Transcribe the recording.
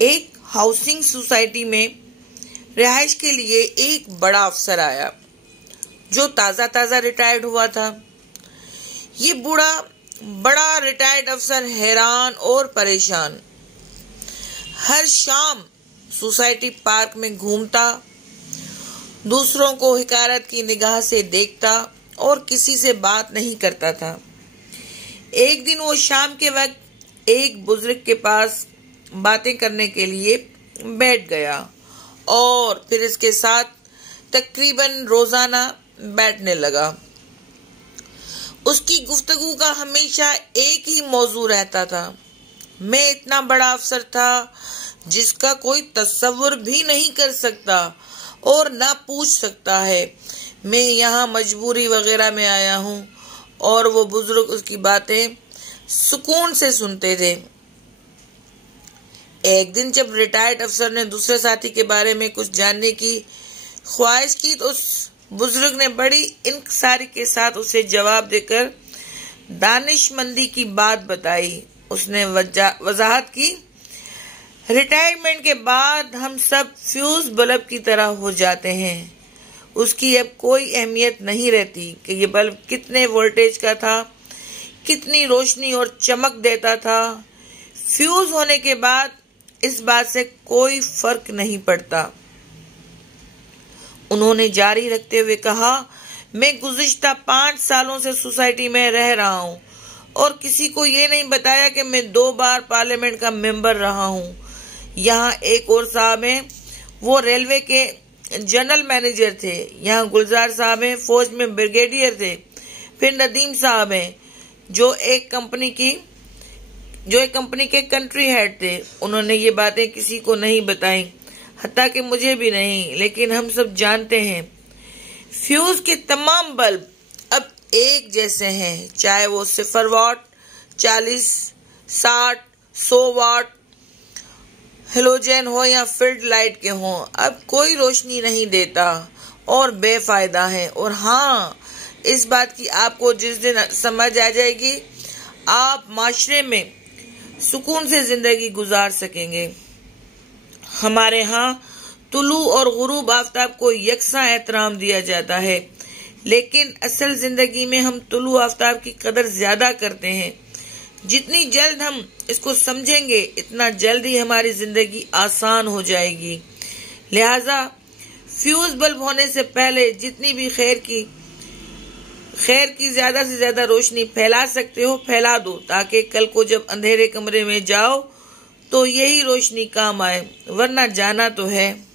एक housing society में रिहाइश के लिए एक बड़ा अफसर आया जो ताज़ा ताज़ा रिटायर्ड हुआ था। ये बड़ा रिटायर्ड अफसर हैरान और परेशान हर शाम सोसाइटी पार्क में घूमता, दूसरों को हिकारत की निगाह से देखता और किसी से बात नहीं करता था। एक दिन वो शाम के वक्त एक बुजुर्ग के पास बातें करने के लिए बैठ गया और फिर इसके साथ तकरीबन रोजाना बैठने लगा। उसकी गुफ्तगू का हमेशा एक ही मौजू रहता था। मैं इतना बड़ा अफसर था जिसका कोई तस्वुर भी नहीं कर सकता और ना पूछ सकता है। मैं यहाँ मजबूरी वगैरह में आया हूँ। और वो बुजुर्ग उसकी बातें सुकून से सुनते थे। एक दिन जब रिटायर्ड अफसर ने दूसरे साथी के बारे में कुछ जानने की ख्वाहिश की तो उस बुजुर्ग ने बड़ी इंकिसारी के साथ उसे जवाब देकर दानिशमंदी की बात बताई। उसने वजाहत की, रिटायरमेंट के बाद हम सब फ्यूज बल्ब की तरह हो जाते हैं। उसकी अब कोई अहमियत नहीं रहती कि ये बल्ब कितने वोल्टेज का था, कितनी रोशनी और चमक देता था। फ्यूज होने के बाद इस बात से कोई फर्क नहीं पड़ता। उन्होंने जारी रखते हुए कहा, मैं गुज़िश्ता 5 सालों से सोसाइटी में रह रहा हूँ और किसी को ये नहीं बताया कि मैं 2 बार पार्लियामेंट का मेंबर रहा हूँ। यहाँ एक और साहब हैं, वो रेलवे के जनरल मैनेजर थे। यहाँ गुलजार साहब हैं, फौज में ब्रिगेडियर थे। फिर नदीम साहब हैं जो एक कंपनी के कंट्री हेड थे। उन्होंने ये बातें किसी को नहीं बताई, हत्ता कि मुझे भी नहीं, लेकिन हम सब जानते हैं फ्यूज के तमाम बल्ब अब एक जैसे हैं, चाहे वो 0 वाट, 40, 60, 100 वाट हेलोजन हो या फील्ड लाइट के हों। अब कोई रोशनी नहीं देता और बेफायदा है। और हाँ, इस बात की आपको जिस दिन समझ आ जाएगी, आप माशरे में सुकून से जिंदगी गुजार सकेंगे। हमारे यहाँ तुलू और गुरूब आफ्ताब को यकसा एहतराम दिया जाता है, लेकिन असल जिंदगी में हम तुलू आफ्ताब की कदर ज्यादा करते हैं। जितनी जल्द हम इसको समझेंगे इतना जल्द ही हमारी जिंदगी आसान हो जाएगी। लिहाजा फ्यूज बल्ब होने से पहले जितनी भी खैर की ज्यादा से ज्यादा रोशनी फैला सकते हो फैला दो, ताकि कल को जब अंधेरे कमरे में जाओ तो यही रोशनी काम आए, वरना जाना तो है।